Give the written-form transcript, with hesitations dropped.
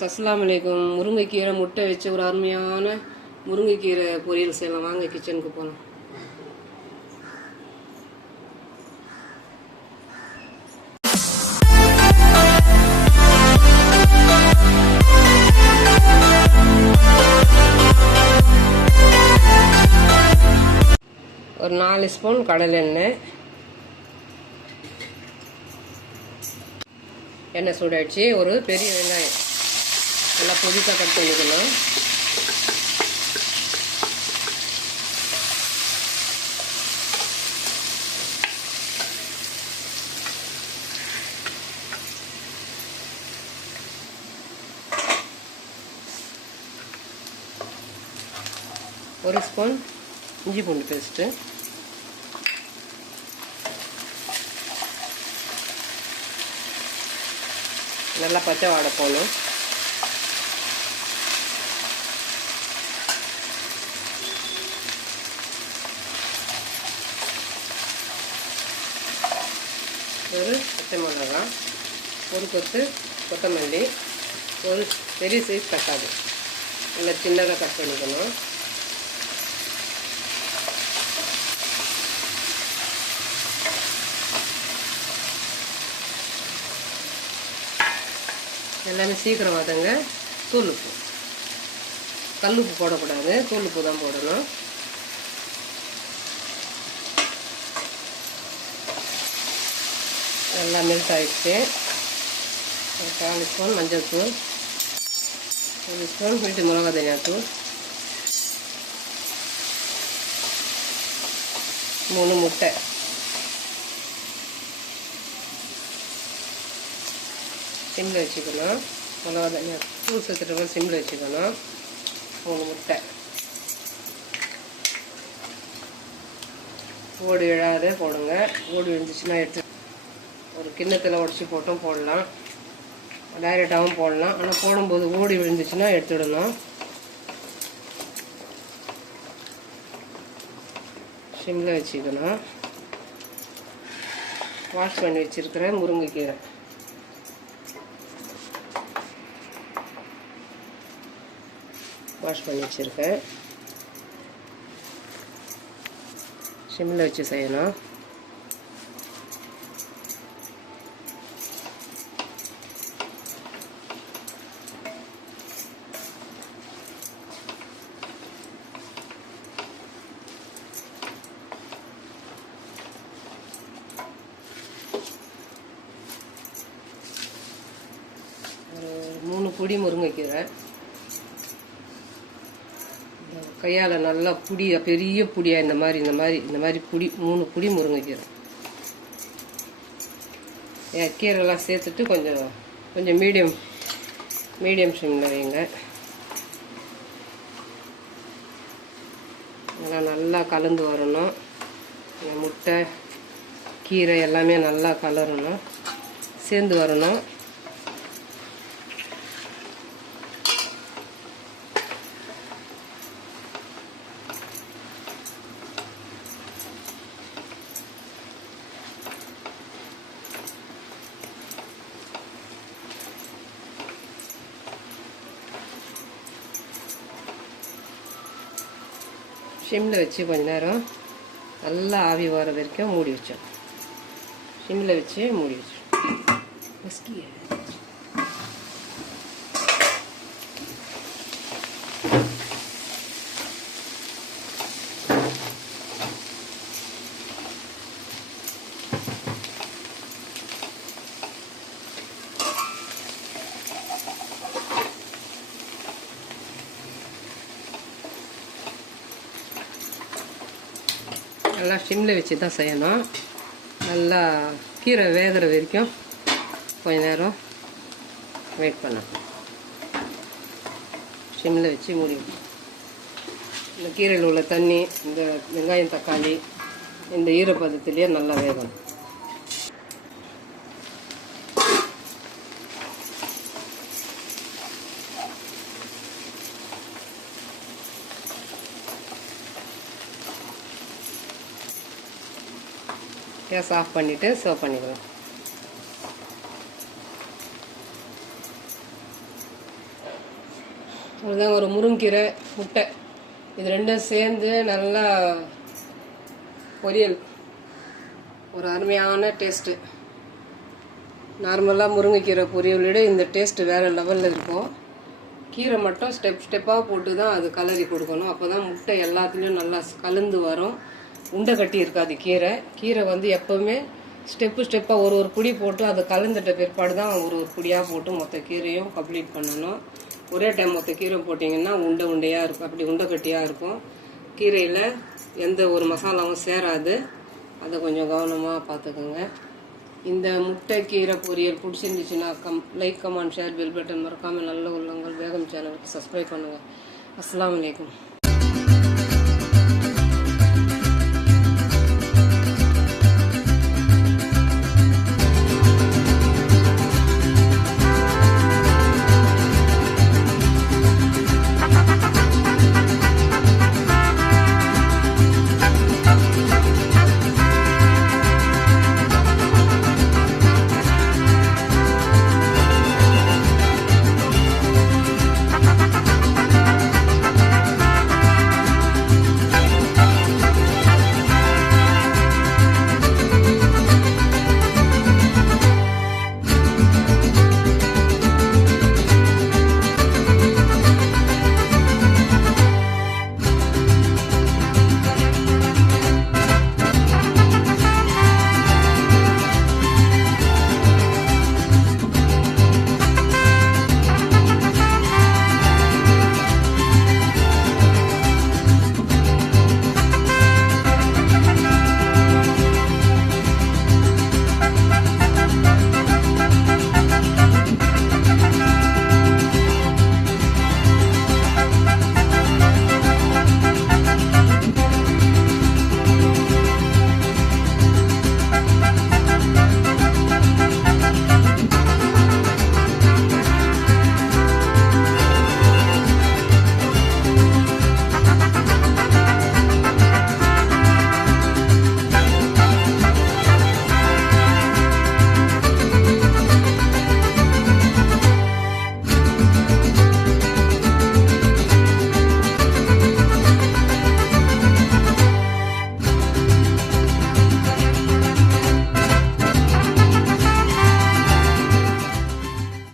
Friends, அஸ்ஸலாமு அலைக்கும். முருங்கைக்கீரை முட்டை வச்சு ஒரு அருமையான முருங்கைக்கீரை பொரியல் செய்யலாம். வாங்க கிச்சனுக்கு போகலாம். ஒரு 4 ஸ்பூன் கடலெண்ணெய். எண்ணெய் சூடாயிடுச்சு. ஒரு பெரிய வெங்காயம் நல்லா பொடிசாக கட் பண்ணிக்கணும். ஒரு ஸ்பூன் இஞ்சி பூண்டு பேஸ்ட்டு, நல்லா பச்சை வாடை போகணும். ஒரு பச்சை மிளகாய், ஒரு கொத்து கொத்தமல்லி, ஒரு பெரிய சைஸ் தக்காளி நல்லா சின்னதாக கட் பண்ணிக்கணும். எல்லாமே சீக்கிரம் வதங்க. தூளுப்பு, கல்லுப்பு போடக்கூடாது, தூளுப்பு தான் போடணும். நல்லா மெல்ட் ஆகிடுச்சு. 4 ஸ்பூன் மஞ்சள் தூள், 1 ஸ்பூன் வீட்டு மிளகா தனியாத்தூள், 3 முட்டை, சிம்மில் வச்சுக்கணும். மிளகா தனியா தூள் சேர்த்துட்டு சிம்மில் வச்சுக்கணும். 3 முட்டை, ஓடு விழாத போடுங்க. ஓடு விழுந்துச்சுன்னா எடுத்து ஒரு கிண்ணத்தில் உடச்சி போட்டும் போடலாம், டைரெக்டாகவும் போடலாம். ஆனால் போடும்போது ஓடி விழுந்துச்சுன்னா எடுத்துடணும். சிம்மில் வச்சுக்கணும். வாஷ் பண்ணி வச்சுருக்கிற முருங்கைக்கீரை வாஷ் பண்ணி வச்சுருக்கேன். சிம்மில் வச்சு செய்யணும். ஒரு 3 பொடி முருங்கைக்கீரை கையால் நல்லா புடியாக, பெரிய புடியாக இந்த மாதிரி புடி 3 புடி முருங்கைக்கீரை. கீரைலாம் சேர்த்துட்டு கொஞ்சம் மீடியம் ஃப்ளேமில் வைங்க. அதெல்லாம் நல்லா கலந்து வரணும். முட்டை கீரை எல்லாமே நல்லா கலரணும், சேர்ந்து வரணும். சிம்மில் வச்சு கொஞ்ச நேரம் நல்லா ஆவி வர வரைக்கும் மூடி வச்சோம். சிம்மில் வச்சு மூடி வச்சோம். நல்லா சிம்மில் வச்சு தான் செய்யணும். நல்லா கீரை வேகிற வரைக்கும் கொஞ்ச நேரம் வெயிட் பண்ணணும். சிம்மில் வச்சு மூடி. இந்த கீரையில் உள்ள தண்ணி, இந்த வெங்காயம் தக்காளி இந்த ஈரப்பதத்திலேயே நல்லா வேகணும். கேஸ் ஆஃப் பண்ணிவிட்டு சர்வ் பண்ணிக்கலாம். அதுதான் ஒரு முருங்கீரை முட்டை இது ரெண்டும் சேர்ந்து நல்லா பொரியல் ஒரு அருமையான டேஸ்ட்டு. நார்மலாக முருங்கைக்கீரை பொரியல் விட இந்த டேஸ்ட்டு வேறு லெவலில் இருக்கும். கீரை மட்டும் ஸ்டெப்பாக போட்டு தான் அது கலரி கொடுக்கணும். அப்போ தான் முட்டை எல்லாத்துலேயும் நல்லா கலந்து வரும். உண்டை கட்டி இருக்காது கீரை வந்து எப்போவுமே ஸ்டெப்பாக ஒரு பிடி போட்டு அதை கலந்துட்ட பிற்பாடு தான் ஒரு பிடியாக போட்டு மொத்த கீரையும் கம்ப்ளீட் பண்ணணும். ஒரே டைம் மொத்த கீரை போட்டிங்கன்னா உண்டையாக இருக்கும். அப்படி உண்டை கட்டியாக இருக்கும். கீரையில் எந்த ஒரு மசாலாவும் சேராது. அதை கொஞ்சம் கவனமாக பார்த்துக்குங்க. இந்த முட்டை கீரை பொரியல் பிடிச்சிருந்துச்சுன்னா like comment share bell button மறக்காமல் நல்ல உள்ளங்கள் வேகம் சேனலுக்கு சப்ஸ்கிரைப் பண்ணுங்கள். அஸ்ஸலாமு அலைக்கும்.